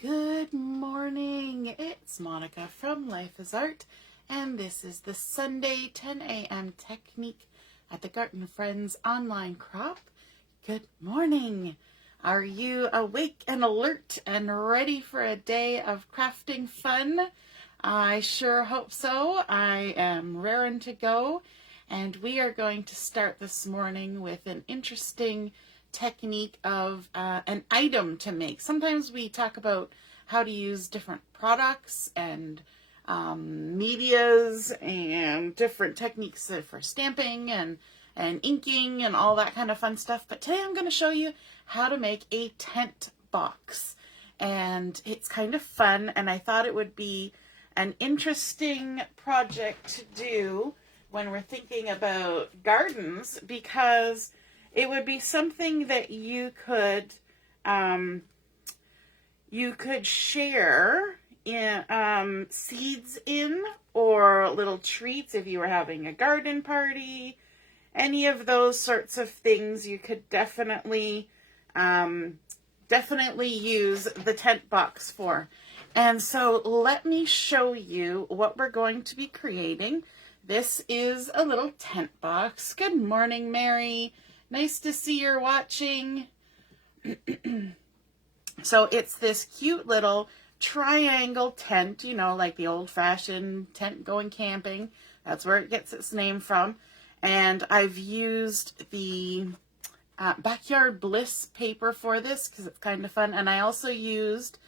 Good morning, it's Monica from Life is Art, and this is the Sunday 10 a.m. technique at the Garden Friends online crop. Good morning. Are you awake and alert and ready for a day of crafting fun? I sure hope so. I am raring to go, and we are going to start this morning with an interesting technique of an item to make. Sometimes we talk about how to use different products and medias and different techniques for stamping and inking and all that kind of fun stuff. But today I'm going to show you how to make a tent box. And it's kind of fun, and I thought it would be an interesting project to do when we're thinking about gardens, because it would be something that you could share in seeds in, or little treats if you were having a garden party. Any of those sorts of things you could definitely use the tent box for. And so let me show you what we're going to be creating. This is a little tent box. Good morning, Mary. Nice to see you're watching. So it's this cute little triangle tent, you know, like the old-fashioned tent going camping. That's where it gets its name from. And I've used the Backyard Bliss paper for this because it's kind of fun. And I also used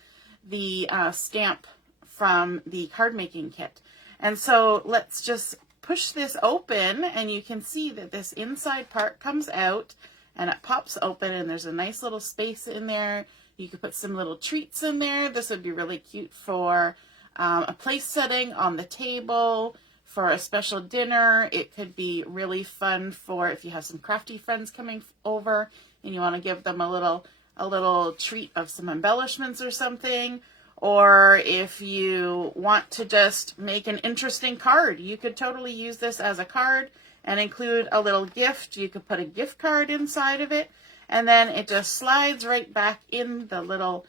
the stamp from the card making kit. And so let's just push this open, and you can see that this inside part comes out and it pops open, and there's a nice little space in there. You could put some little treats in there. This would be really cute for a place setting on the table, for a special dinner. It could be really fun for if you have some crafty friends coming over and you want to give them a little treat of some embellishments or something. Or if you want to just make an interesting card, you could totally use this as a card and include a little gift. You could put a gift card inside of it, and then it just slides right back in the little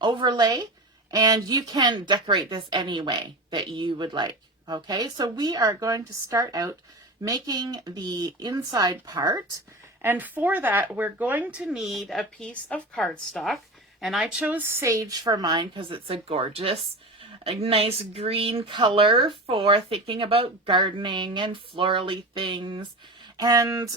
overlay, and you can decorate this any way that you would like. Okay, so we are going to start out making the inside part, and for that we're going to need a piece of cardstock. And I chose sage for mine because it's a nice green color for thinking about gardening and florally things. And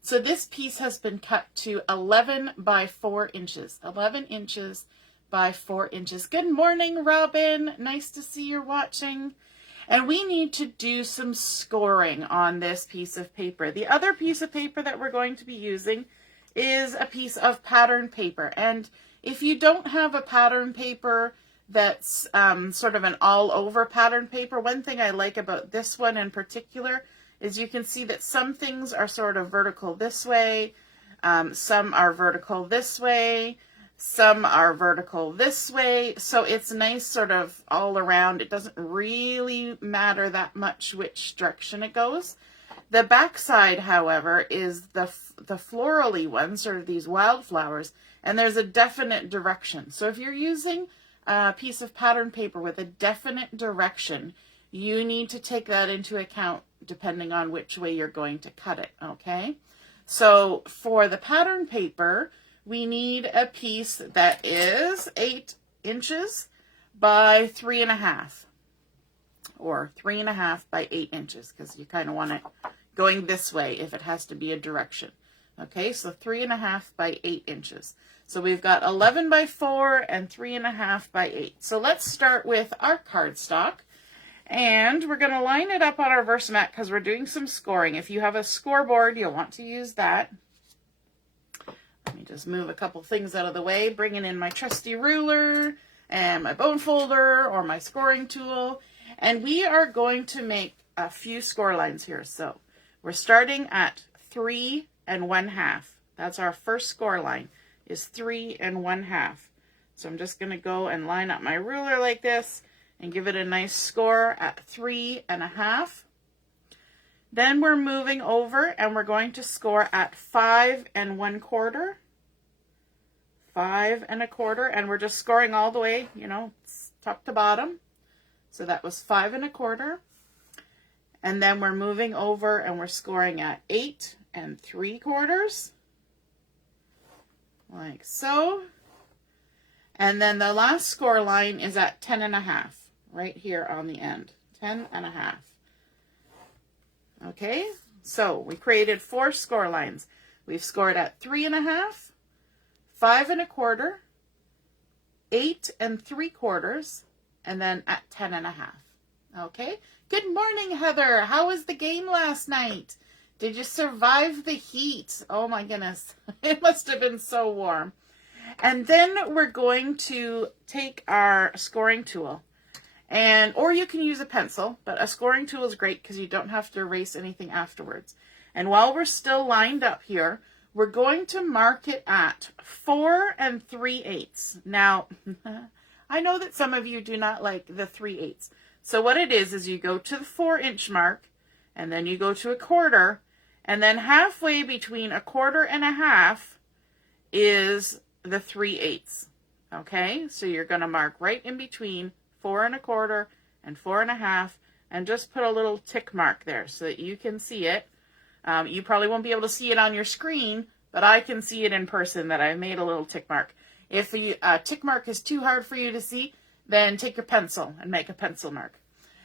so this piece has been cut to 11 by 4 inches. 11 inches by 4 inches. Good morning, Robin. Nice to see you're watching. And we need to do some scoring on this piece of paper. The other piece of paper that we're going to be using is a piece of pattern paper. And if you don't have a pattern paper that's sort of an all-over pattern paper, one thing I like about this one in particular is you can see that some things are sort of vertical this way, some are vertical this way, some are vertical this way. So it's nice sort of all around. It doesn't really matter that much which direction it goes. The back side, however, is the florally one, sort of these wildflowers, and there's a definite direction. So if you're using a piece of pattern paper with a definite direction, you need to take that into account depending on which way you're going to cut it, okay? So for the pattern paper, we need a piece that is 8 inches by 3.5, or 3.5 by 8 inches, because you kind of want it going this way if it has to be a direction. Okay, so 3.5 by 8 inches. So we've got 11 by 4 and 3.5 by 8. So let's start with our cardstock, and we're going to line it up on our Versamat because we're doing some scoring. If you have a scoreboard, you'll want to use that. Let me just move a couple things out of the way, bringing in my trusty ruler and my bone folder or my scoring tool. And we are going to make a few score lines here. So we're starting at 3 1/2. That's our first score line, is 3 1/2. So I'm just going to go and line up my ruler like this and give it a nice score at 3 1/2. Then we're moving over and we're going to score at 5 1/4. 5 1/4, and we're just scoring all the way, you know, top to bottom. So that was 5 1/4. And then we're moving over and we're scoring at 8 3/4, like so. And then the last score line is at 10 1/2, right here on the end, 10 1/2. Okay, so we created 4 score lines. We've scored at 3 1/2, 5 1/4, 8 3/4, and then at 10 1/2. Okay, good morning, Heather. How was the game last night? Did you survive the heat? Oh my goodness, it must have been so warm. And then we're going to take our scoring tool, or you can use a pencil, but a scoring tool is great because you don't have to erase anything afterwards. And while we're still lined up here, we're going to mark it at 4 3/8. Now, I know that some of you do not like the 3/8. So what it is you go to the 4-inch mark, and then you go to 1/4, and then halfway between 1/4 and 1/2 is the 3/8. Okay, so you're going to mark right in between 4 1/4 and 4 1/2, and just put a little tick mark there so that you can see it. You probably won't be able to see it on your screen, but I can see it in person that I made a little tick mark. If a tick mark is too hard for you to see, then take your pencil and make a pencil mark.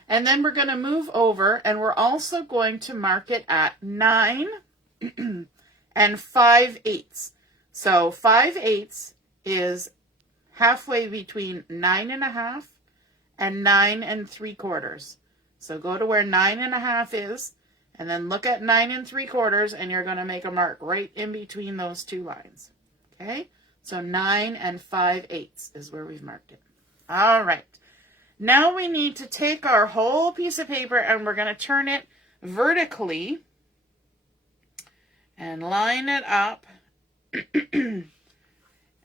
And then we're going to move over, and we're also going to mark it at 9 5/8. So 5/8 is halfway between 9 1/2 and 9 3/4. So go to where 9 1/2 is, and then look at 9 3/4, and you're going to make a mark right in between those two lines. Okay, so 9 5/8 is where we've marked it. All right, now we need to take our whole piece of paper, and we're going to turn it vertically and line it up.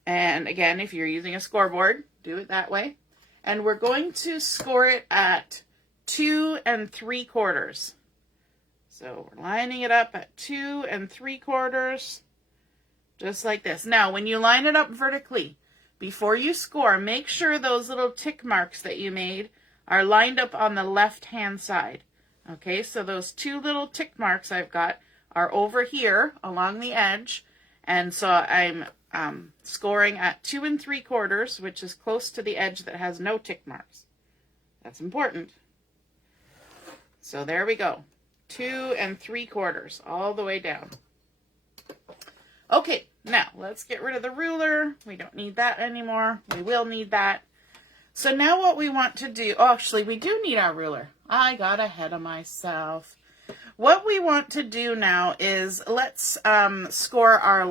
And again, if you're using a scoreboard, do it that way. And we're going to score it at 2 3/4. So we're lining it up at 2 3/4, just like this. Now, when you line it up vertically, before you score, make sure those little tick marks that you made are lined up on the left-hand side. Okay, so those 2 little tick marks I've got are over here along the edge. And so I'm scoring at 2 3/4, which is close to the edge that has no tick marks. That's important. So there we go. 2 3/4 all the way down. Okay, now let's get rid of the ruler. We don't need that anymore. We will need that. So now what we want to do, actually we do need our ruler. I got ahead of myself. What we want to do now is let's score our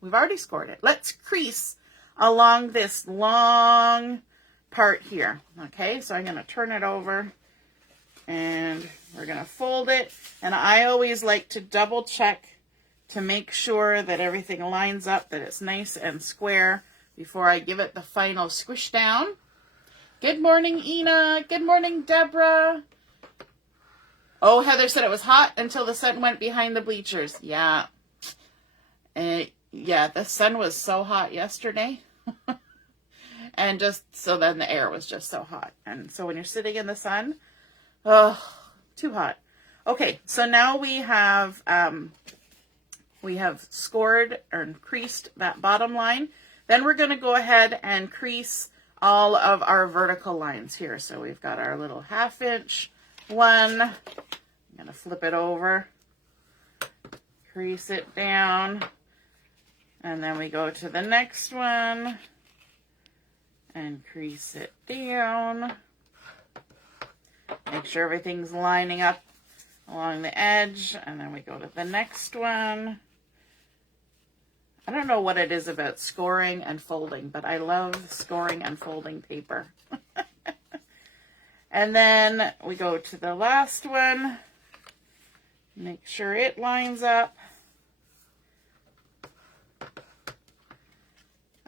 We've already scored it. Let's crease along this long part here. Okay, so I'm going to turn it over, and we're going to fold it. And I always like to double check to make sure that everything lines up, that it's nice and square before I give it the final squish down. Good morning, Ina. Good morning, Deborah. Oh, Heather said it was hot until the sun went behind the bleachers. Yeah. Yeah, the sun was so hot yesterday. And just, so then the air was just so hot. And so when you're sitting in the sun, oh, too hot. Okay, so now we have scored or creased that bottom line. Then we're going to go ahead and crease all of our vertical lines here. So we've got our little 1/2 inch one. I'm going to flip it over, crease it down, and then we go to the next one and crease it down. Make sure everything's lining up along the edge, and then we go to the next one. I don't know what it is about scoring and folding, but I love scoring and folding paper. And then we go to the last one. Make sure it lines up.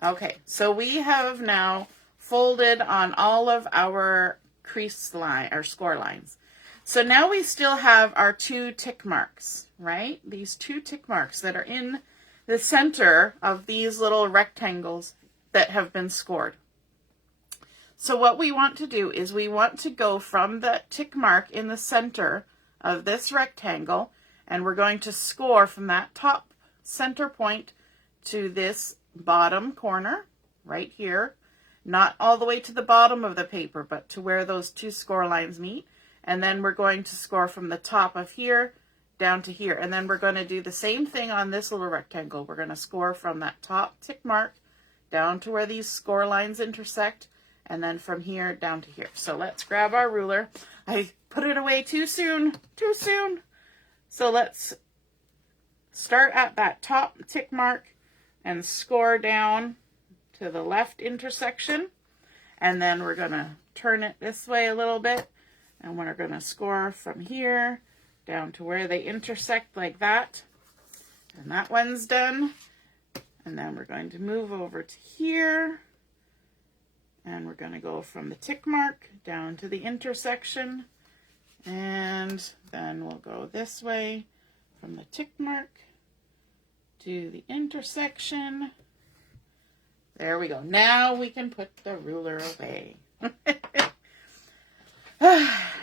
Okay, so we have now folded on all of our crease line, our score lines. So now we still have our 2 tick marks, right? These 2 tick marks that are in the center of these little rectangles that have been scored. So what we want to do is we want to go from the tick mark in the center of this rectangle, and we're going to score from that top center point to this bottom corner right here, not all the way to the bottom of the paper, but to where those two score lines meet. And then we're going to score from the top of here down to here. And then we're going to do the same thing on this little rectangle. We're going to score from that top tick mark down to where these score lines intersect, and then from here down to here. So let's grab our ruler. I put it away too soon. So let's start at that top tick mark and score down to the left intersection. And then we're going to turn it this way a little bit. And we're going to score from here down to where they intersect like that. And that one's done. And then we're going to move over to here. And we're going to go from the tick mark down to the intersection. And then we'll go this way from the tick mark to the intersection. There we go. Now we can put the ruler away.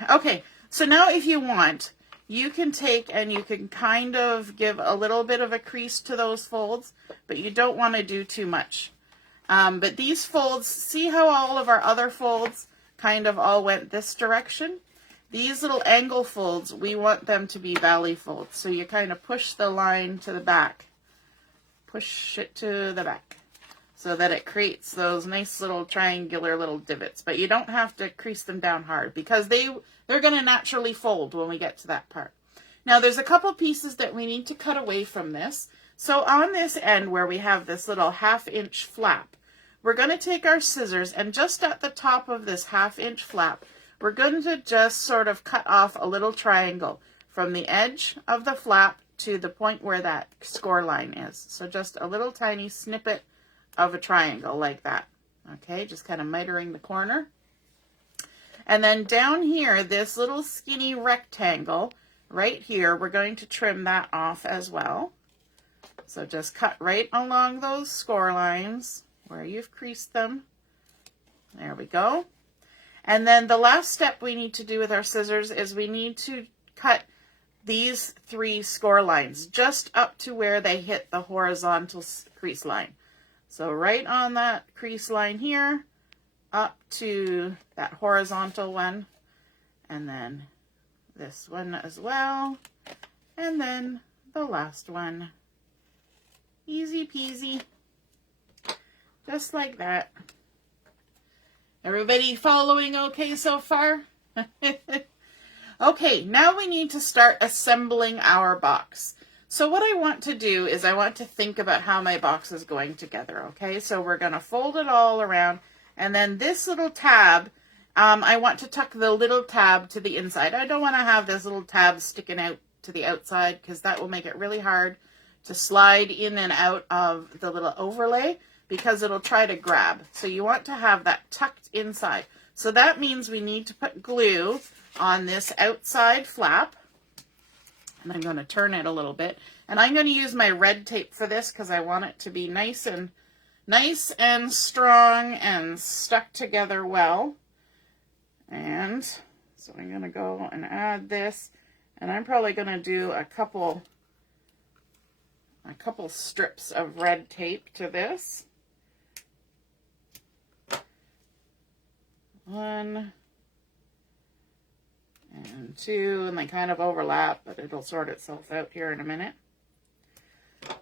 Okay, so now if you want, you can take and you can kind of give a little bit of a crease to those folds, but you don't want to do too much. But these folds, see how all of our other folds kind of all went this direction? These little angle folds, we want them to be valley folds. So you kind of push the line to the back. Push it to the back so that it creates those nice little triangular little divots. But you don't have to crease them down hard because they're going to naturally fold when we get to that part. Now there's a couple pieces that we need to cut away from this. So on this end where we have this little 1/2 inch flap, we're going to take our scissors and just at the top of this 1/2 inch flap, we're going to just sort of cut off a little triangle from the edge of the flap to the point where that score line is. So just a little tiny snippet of a triangle like that. Okay, just kind of mitering the corner. And then down here, this little skinny rectangle right here, we're going to trim that off as well. So just cut right along those score lines where you've creased them. There we go. And then the last step we need to do with our scissors is we need to cut these 3 score lines just up to where they hit the horizontal crease line. So right on that crease line here, up to that horizontal one, and then this one as well, and then the last one. Easy peasy. Just like that. Everybody following okay so far? Okay, now we need to start assembling our box. So what I want to do is I want to think about how my box is going together, okay? So we're going to fold it all around, and then this little tab, I want to tuck the little tab to the inside. I don't want to have this little tab sticking out to the outside because that will make it really hard to slide in and out of the little overlay because it'll try to grab. So you want to have that tucked inside. So that means we need to put glue on this outside flap. And I'm going to turn it a little bit. And I'm going to use my red tape for this because I want it to be nice and strong and stuck together well. And so I'm going to go and add this. And I'm probably going to do a couple strips of red tape to this. 1 and 2, and they kind of overlap, but it'll sort itself out here in a minute.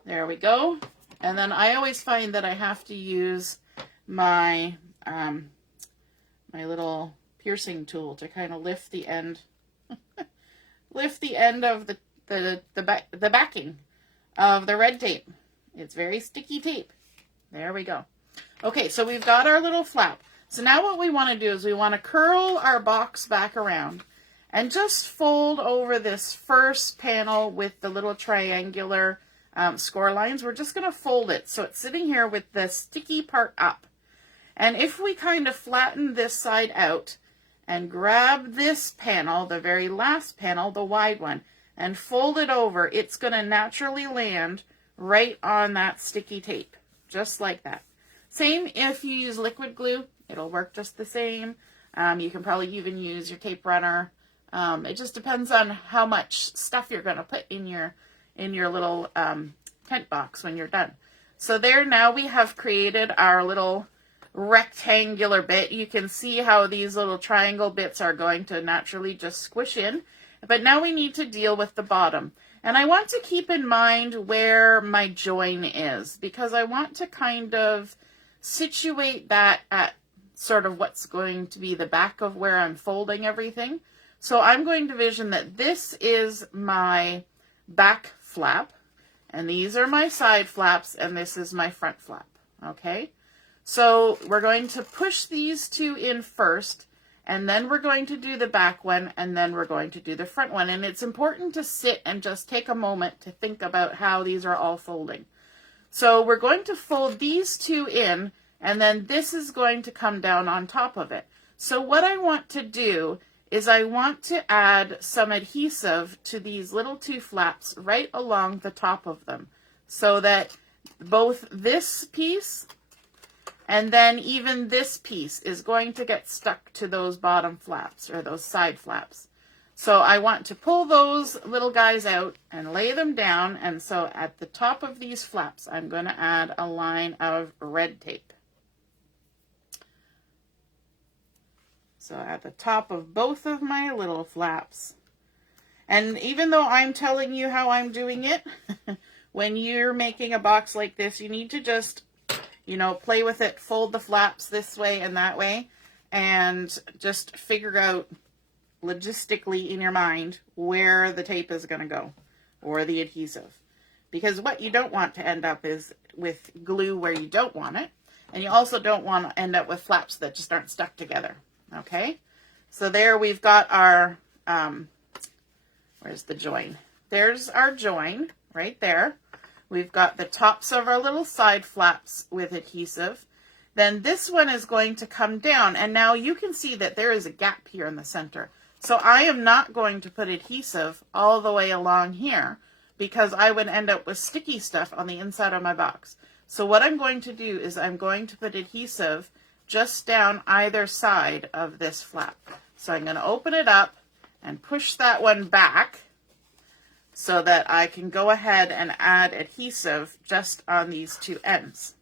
There we go. And then I always find that I have to use my my little piercing tool to kind of lift the end of the backing of the red tape. It's very sticky tape. There we go. Okay, so we've got our little flap. So now what we want to do is we want to curl our box back around and just fold over this first panel with the little triangular score lines. We're just going to fold it so it's sitting here with the sticky part up. And if we kind of flatten this side out and grab this panel, the very last panel, the wide one, and fold it over, it's going to naturally land right on that sticky tape, just like that. Same if you use liquid glue, it'll work just the same. You can probably even use your tape runner. It just depends on how much stuff you're going to put in your little tent box when you're done. So there, now we have created our little rectangular bit. You can see how these little triangle bits are going to naturally just squish in. But now we need to deal with the bottom. And I want to keep in mind where my join is, because I want to kind of situate that at sort of what's going to be the back of where I'm folding everything. So I'm going to vision that this is my back flap, and these are my side flaps, and this is my front flap, okay? So we're going to push these two in first, and then we're going to do the back one, and then we're going to do the front one. And it's important to sit and just take a moment to think about how these are all folding. So we're going to fold these two in, and then this is going to come down on top of it. So what I want to do is I want to add some adhesive to these little two flaps right along the top of them, so that both this piece and then even this piece is going to get stuck to those bottom flaps, or those side flaps. So I want to pull those little guys out and lay them down. And so at the top of these flaps, I'm going to add a line of red tape. So at the top of both of my little flaps. And even though I'm telling you how I'm doing it, when you're making a box like this, you need to just, you know, play with it, fold the flaps this way and that way, and just figure out logistically in your mind where the tape is going to go, or the adhesive. Because what you don't want to end up is with glue where you don't want it, and you also don't want to end up with flaps that just aren't stuck together. Okay, so there we've got our, where's the join? There's our join right there. We've got the tops of our little side flaps with adhesive. Then this one is going to come down, and now you can see that there is a gap here in the center. So I am not going to put adhesive all the way along here, because I would end up with sticky stuff on the inside of my box. So what I'm going to do is I'm going to put adhesive just down either side of this flap. So I'm going to open it up and push that one back so that I can go ahead and add adhesive just on these two ends.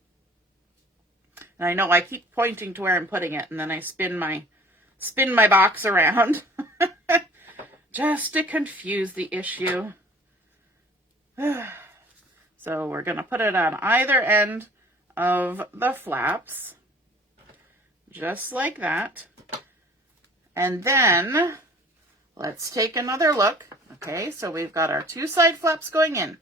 And I know I keep pointing to where I'm putting it, and then I spin my box around just to confuse the issue. So we're going to put it on either end of the flaps, just like that. And then let's take another look. Okay, so we've got our two side flaps going in.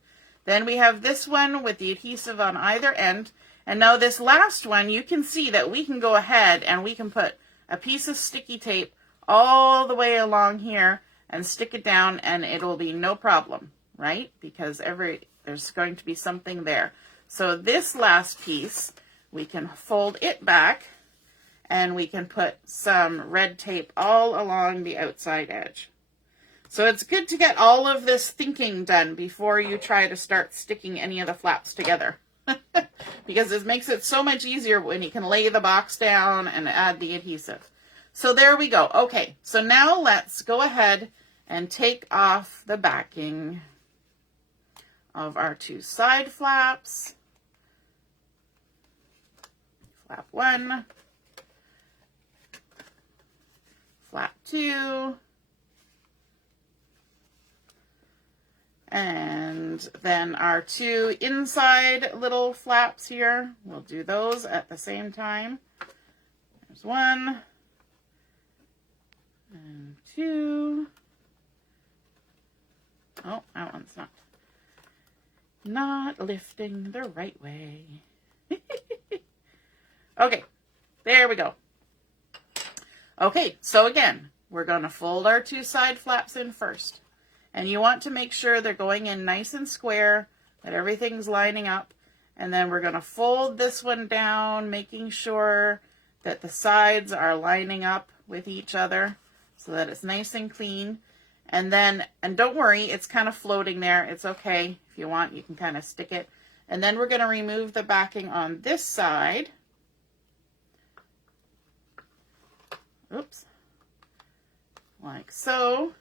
Then we have this one with the adhesive on either end. And now this last one, you can see that we can go ahead and we can put a piece of sticky tape all the way along here and stick it down, and it'll be no problem, right? Because there's going to be something there. So this last piece, we can fold it back, and we can put some red tape all along the outside edge. So it's good to get all of this thinking done before you try to start sticking any of the flaps together. Because it makes it so much easier when you can lay the box down and add the adhesive. So there we go. Okay, so now let's go ahead and take off the backing of our two side flaps. Flap 1, flap 2, and then our two inside little flaps here, we'll do those at the same time. There's 1 and 2. Oh, that one's not lifting the right way. Okay, there we go. Okay, so again, we're going to fold our two side flaps in first. And you want to make sure they're going in nice and square, that everything's lining up. And then we're going to fold this one down, making sure that the sides are lining up with each other so that it's nice and clean. And then, and don't worry, it's kind of floating there. It's okay. If you want, you can kind of stick it. And then we're going to remove the backing on this side. Oops. Like so.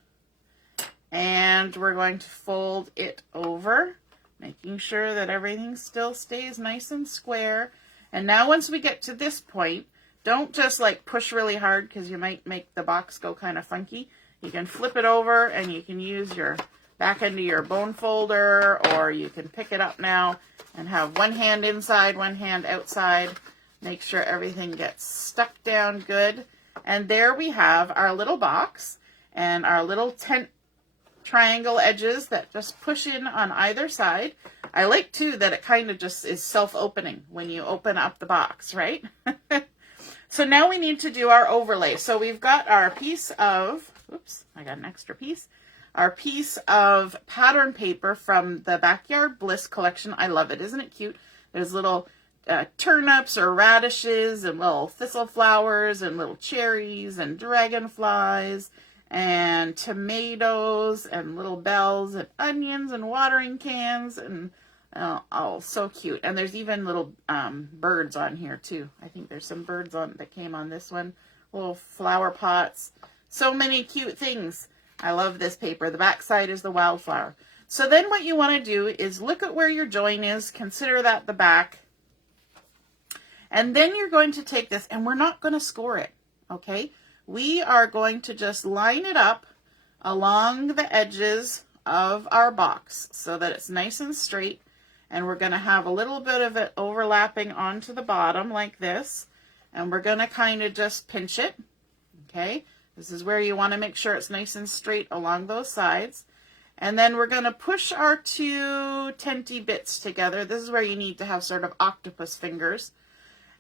And we're going to fold it over, making sure that everything still stays nice and square. And now once we get to this point, don't just like push really hard because you might make the box go kind of funky. You can flip it over and you can use your back end of your bone folder, or you can pick it up now and have one hand inside, one hand outside. Make sure everything gets stuck down good. And there we have our little box and our little tent triangle edges that just push in on either side. I like too that it kind of just is self-opening when you open up the box, right? So now we need to do our overlay. So we've got our piece of, oops, I got an extra piece. Our piece of pattern paper from the Backyard Bliss collection. I love it. Isn't it cute? There's little turnips or radishes and little thistle flowers and little cherries and dragonflies and tomatoes and little bells and onions and watering cans and oh, so cute. And there's even little birds on here too. I think there's some birds on that came on this one. Little flower pots. So many cute things. I love this paper. The back side is the wildflower. So then what you want to do is look at where your join is. Consider that the back. And then you're going to take this, and we're not going to score it, okay? We are going to just line it up along the edges of our box so that it's nice and straight. And we're going to have a little bit of it overlapping onto the bottom like this. And we're going to kind of just pinch it, okay? This is where you want to make sure it's nice and straight along those sides. And then we're going to push our two tenty bits together. This is where you need to have sort of octopus fingers.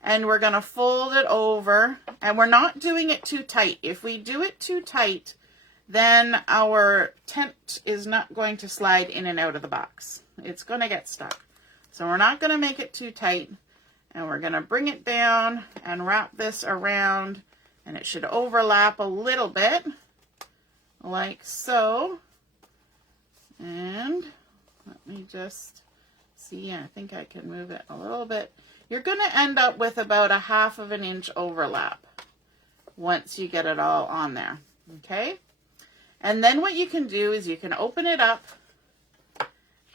And we're going to fold it over. And we're not doing it too tight. If we do it too tight, then our tent is not going to slide in and out of the box. It's going to get stuck. So we're not going to make it too tight. And we're going to bring it down and wrap this around. And it should overlap a little bit, like so. And let me just see, I think I can move it a little bit. You're going to end up with about a 1/2 inch overlap once you get it all on there, okay? And then what you can do is you can open it up,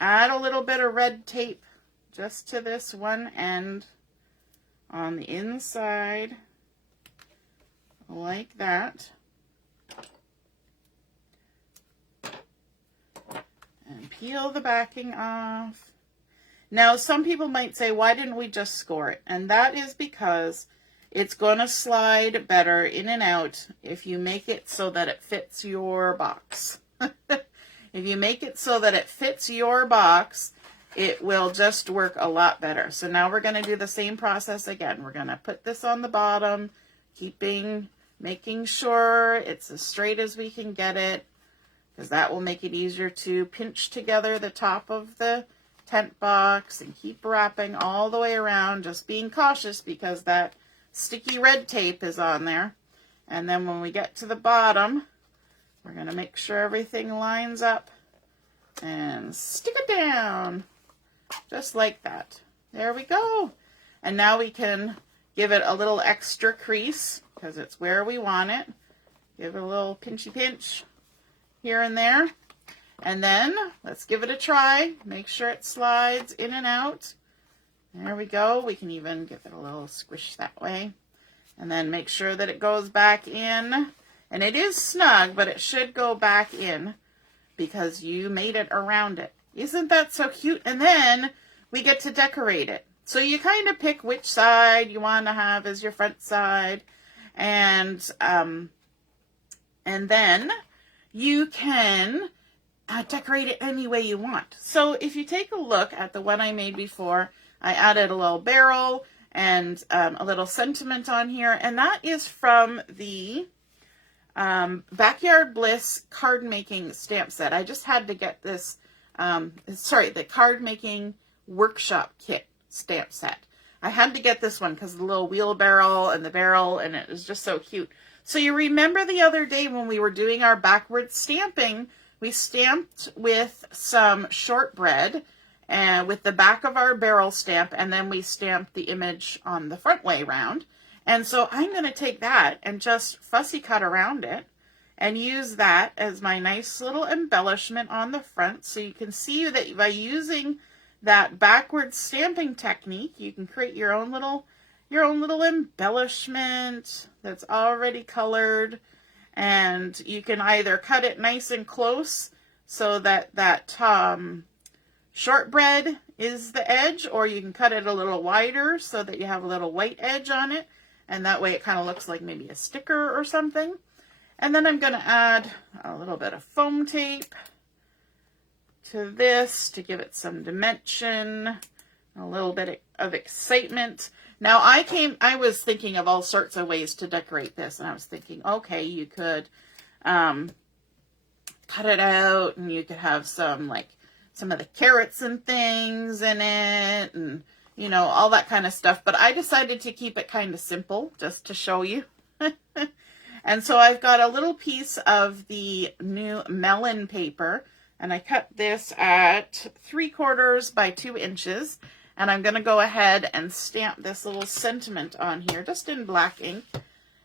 add a little bit of red tape just to this one end on the inside, like that. And peel the backing off. Now, some people might say, why didn't we just score it? And that is because it's going to slide better in and out if you make it so that it fits your box. If you make it so that it fits your box, it will just work a lot better. So now we're going to do the same process again. We're going to put this on the bottom, making sure it's as straight as we can get it, because that will make it easier to pinch together the top of the tent box and keep wrapping all the way around, just being cautious because that sticky red tape is on there. And then when we get to the bottom, we're going to make sure everything lines up and stick it down just like that. There we go. And now we can give it a little extra crease because it's where we want it. Give it a little pinchy pinch here and there. And then let's give it a try. Make sure it slides in and out. There we go. We can even give it a little squish that way. And then make sure that it goes back in. And it is snug, but it should go back in because you made it around it. Isn't that so cute? And then we get to decorate it. So you kind of pick which side you want to have as your front side. And then you can decorate it any way you want. So if you take a look at the one I made before, I added a little barrel and a little sentiment on here. And that is from the Backyard Bliss card making stamp set. I just had to get this, the card making workshop kit stamp set. I had to get this one because the little wheelbarrow and the barrel, and it was just so cute. So you remember the other day when we were doing our backward stamping, we stamped with some shortbread and with the back of our barrel stamp, and then we stamped the image on the front way round. And so I'm going to take that and just fussy cut around it and use that as my nice little embellishment on the front. So you can see that by using that backward stamping technique, you can create your own little embellishment that's already colored. And you can either cut it nice and close so that shortbread is the edge, or you can cut it a little wider so that you have a little white edge on it. And that way it kind of looks like maybe a sticker or something. And then I'm going to add a little bit of foam tape to this to give it some dimension, a little bit of excitement. Now I was thinking of all sorts of ways to decorate this, and I was thinking, okay, you could cut it out, and you could have some of the carrots and things in it, and you know, all that kind of stuff. But I decided to keep it kind of simple just to show you. And so I've got a little piece of the new melon paper, and I cut this at 3/4 by 2 inches. And I'm going to go ahead and stamp this little sentiment on here, just in black ink.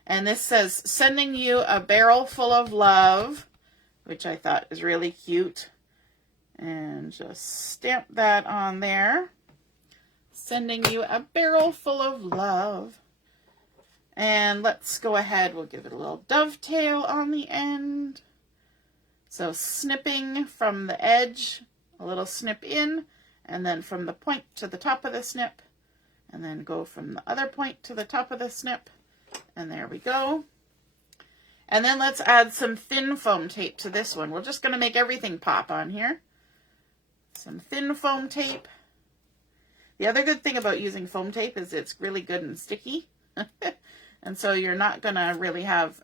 And this says, "Sending you a barrel full of love," which I thought is really cute. And just stamp that on there. Sending you a barrel full of love. And let's go ahead, we'll give it a little dovetail on the end. So snipping from the edge, a little snip in, and then from the point to the top of the snip, and then go from the other point to the top of the snip, and there we go. And then let's add some thin foam tape to this one. We're just going to make everything pop on here. Some thin foam tape. The other good thing about using foam tape is it's really good and sticky. And so you're not going to really have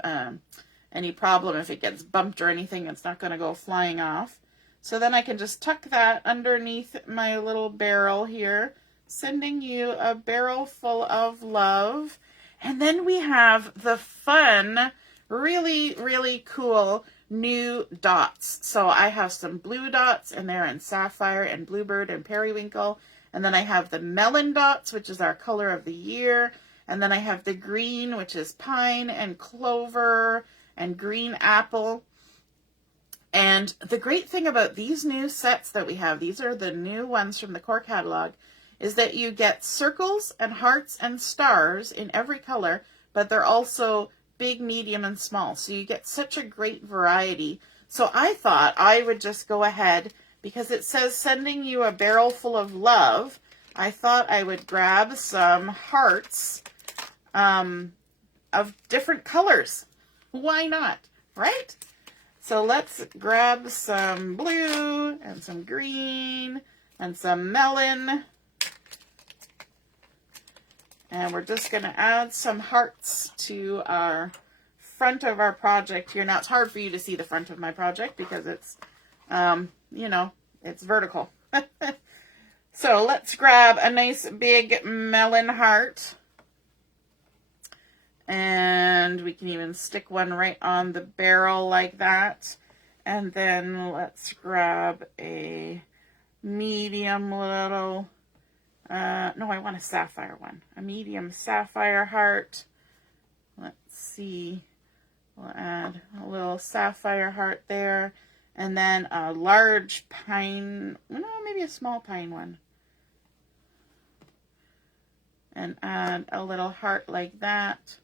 any problem if it gets bumped or anything. It's not going to go flying off. So then I can just tuck that underneath my little barrel here. Sending you a barrel full of love. And then we have the fun, really, really cool new dots. So I have some blue dots, and they're in sapphire and bluebird and periwinkle. And then I have the melon dots, which is our color of the year. And then I have the green, which is pine and clover and green apple. And the great thing about these new sets that we have, these are the new ones from the core catalog, is that you get circles and hearts and stars in every color, but they're also big, medium, and small. So you get such a great variety. So I thought I would just go ahead, because it says sending you a barrel full of love, I thought I would grab some hearts of different colors. Why not, right? So let's grab some blue and some green and some melon. And we're just going to add some hearts to our front of our project here. Now, it's hard for you to see the front of my project because it's, you know, it's vertical. So let's grab a nice big melon heart. And we can even stick one right on the barrel like that. And then let's grab a medium little, no, I want a sapphire one. A medium sapphire heart. Let's see. We'll add a little sapphire heart there. And then a large pine, no, maybe a small pine one. And add a little heart like that.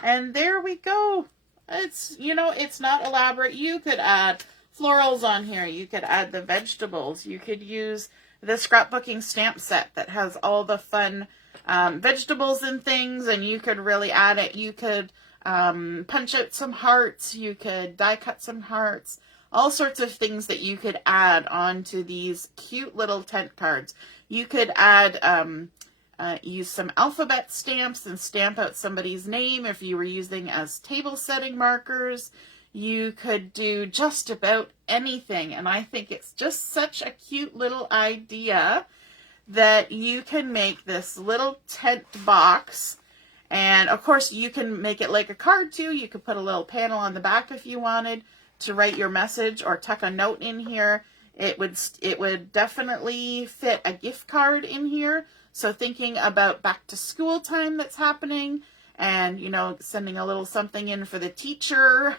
And there we go. It's, you know, it's not elaborate. You could add florals on here. You could add the vegetables. You could use the scrapbooking stamp set that has all the fun vegetables and things, and you could really add it. You could punch out some hearts. You could die cut some hearts. All sorts of things that you could add onto these cute little tent cards. You could add use some alphabet stamps and stamp out somebody's name if you were using as table setting markers. You could do just about anything, and I think it's just such a cute little idea that you can make this little tent box And of course you can make it like a card too. You could put a little panel on the back if you wanted to write your message, or tuck a note in here. It would definitely fit a gift card in here. So thinking about back to school time that's happening, and, you know, sending a little something in for the teacher.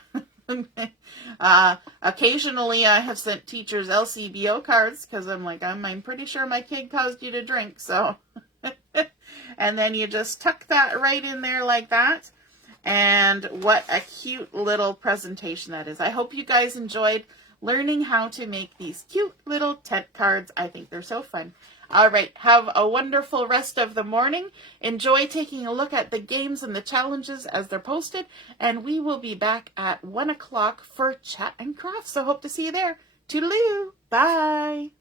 Occasionally I have sent teachers LCBO cards because I'm like, I'm pretty sure my kid caused you to drink. So, and then you just tuck that right in there like that. And what a cute little presentation that is. I hope you guys enjoyed learning how to make these cute little tent cards. I think they're so fun. All right, have a wonderful rest of the morning. Enjoy taking a look at the games and the challenges as they're posted. And we will be back at 1 o'clock for Chat and Craft. So hope to see you there. Toodaloo. Bye.